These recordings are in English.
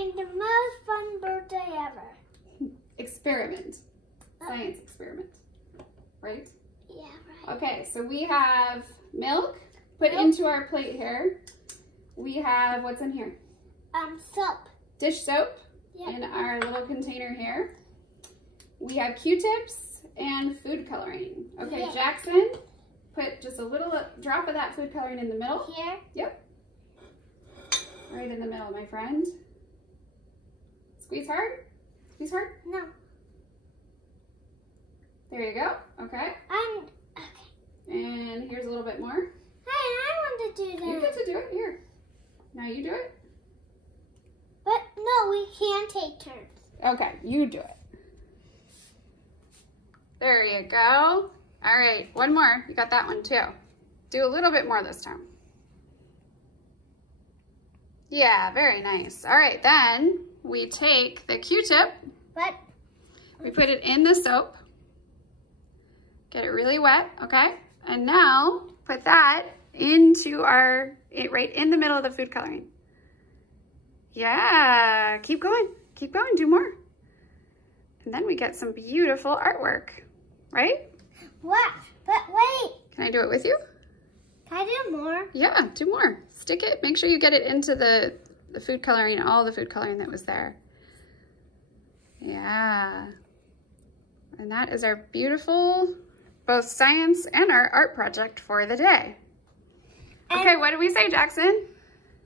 having the most fun birthday ever. Experiment. Science experiment. Right? Yeah, right. Okay, so we have milk put into our plate here. We have, what's in here? Soap. Dish soap in our little container here. We have Q-tips and food coloring. Okay, Jackson, put just a little drop of that food coloring in the middle. Here? Yep. Right in the middle, my friend. Squeeze hard. Squeeze hard. No. There you go. Okay. Okay. And here's a little bit more. Hey, I want to do that. You get to do it. Here. Now you do it. But no, we can take turns. Okay, you do it. There you go. All right, one more. You got that one too. Do a little bit more this time. Yeah, very nice. All right, then we take the Q-tip. But we put it in the soap. Get it really wet, okay? And now put that into right in the middle of the food coloring. Yeah, keep going, do more. And then we get some beautiful artwork, right? what? But wait. Can I do it with you? Can I do more? Yeah, do more. Stick it, make sure you get it into the food coloring, all the food coloring that was there. Yeah. And that is our beautiful, both science and our art project for the day. And okay, what did we say, Jackson?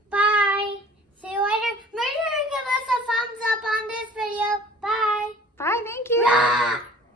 Bye. See you later. Make sure to give us a thumbs up on this video. Bye. Bye, thank you. Rah!